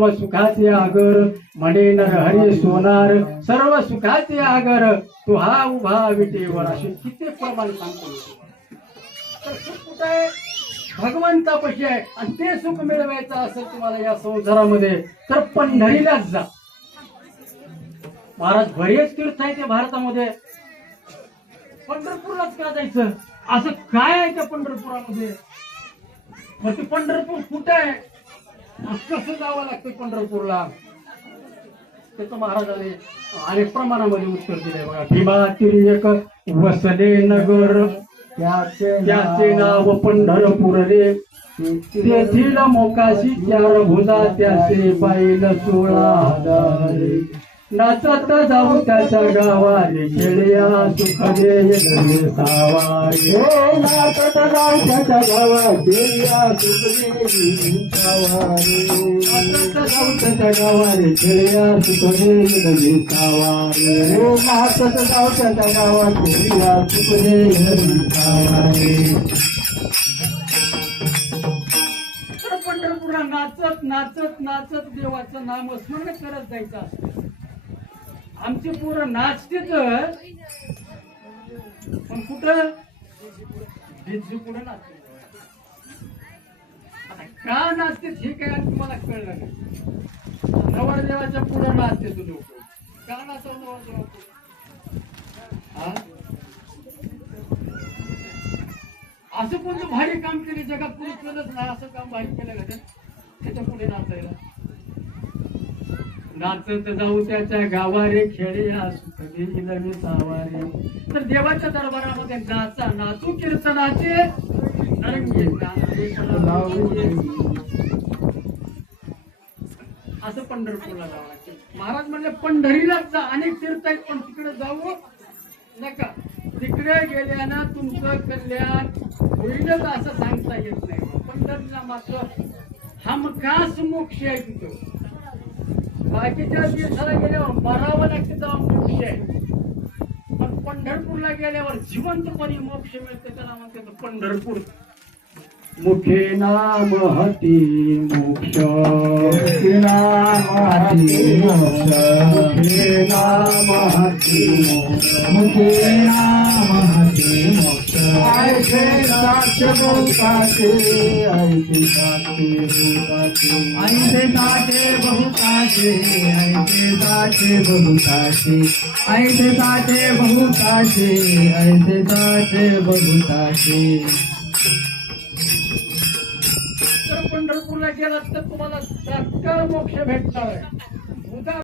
सर्व सुखाचे आगर म्हणे नरहरी सोनार, सर्व सुखाचे आगर तू हा उभा विटेवर. असे किती प्रमाण सांगतो. तर सुख कुठं आहे? भगवंतापाशी आहे. आणि ते सुख मिळवायचं असेल तुम्हाला या संसारामध्ये तर पंढरीलाच जा. महाराज बरेच तीर्थ आहे ते भारतामध्ये, पंढरपूरलाच का जायचं? असं काय आहे त्या पंढरपुरामध्ये? मग ते पंढरपूर कुठं आहे? कसं जावं लागतं पंढरपूरला? त्याचं महाराजांनी अनेक प्रमाणामध्ये उत्तर दिले बघा. भीमा तिर्यक वसले नगर, त्याचे नाव पंढरपूर रे. तेथील मोकाशी चार भुजा, त्याचे पाहिलं 16,000 रे. नाचत जाऊ त्याच्या गावाने, खेळया सुख दे नवे सावारे. नाचत जाऊ त्याच्या गावात, खेळया सुख दे सावारे. नाचत जाऊ त्याच्या गावाने, खेळया सुख दे नवे सावारे. नाचत जाऊ त्याच्या गावात, खेळया सुख दे नवे सावारे. तर पंढरपूरला नाचत नाचत नाचत देवाचं नाम स्मरण करत जायचं असतं. आमची पोरं नाचतेच, पण कुठं बिजू पुढे नाचते. आता का नाचते हे काय तुम्हाला कळलं नाही. नवरदेवाच्या पुढे नाचते तू लोक. का नाचव नवरदेवा पुढे? असं कोणतं भारी काम केले जगात कोणी केलंच नाही. असं काम भारी केलं का त्याच्या पुढे नाचायला? नाचत जाऊ त्याच्या गावारे, खेळया सुख देईल नवे सावारे. तर देवाच्या दरबारामध्ये नाचा, नाचू कीर्तनाचे तरंगे असं पंढरपूरला जावं लागतं. महाराज म्हणले पंढरीलाच जा. अनेक तीर्थ आहेत पण तिकडे जाऊ नका. तिकडे गेल्यानं तुमचं कल्याण होईलच असं सांगता येत नाही. पंढरीला मात्र हमखास मोक्ष आहे. तिथं बाकीच्या दिवसाला गेल्यावर मरावं लागतं तेव्हा मोक्ष आहे. पण पंढरपूरला गेल्यावर जिवंतपणे मोक्ष मिळते. त्याला म्हणतात पंढरपूर. मुखे नाम हती मोक्ष, मुखे नाम हती मोक्ष, मुखे नाम हती मोक्ष, मुखे नाम हती मोक्ष. ऐसे साक्ष बहुताचे, ऐसे साक्ष बहुताचे, ऐसे साचे बहुताचे, ऐसे साचे बहुताचे, ऐसे साचे बहुताचे, ऐसे साचे बहुताचे. पंढरपूरला गेलात तर तुम्हाला तात्काळ मोक्ष भेटणार आहे.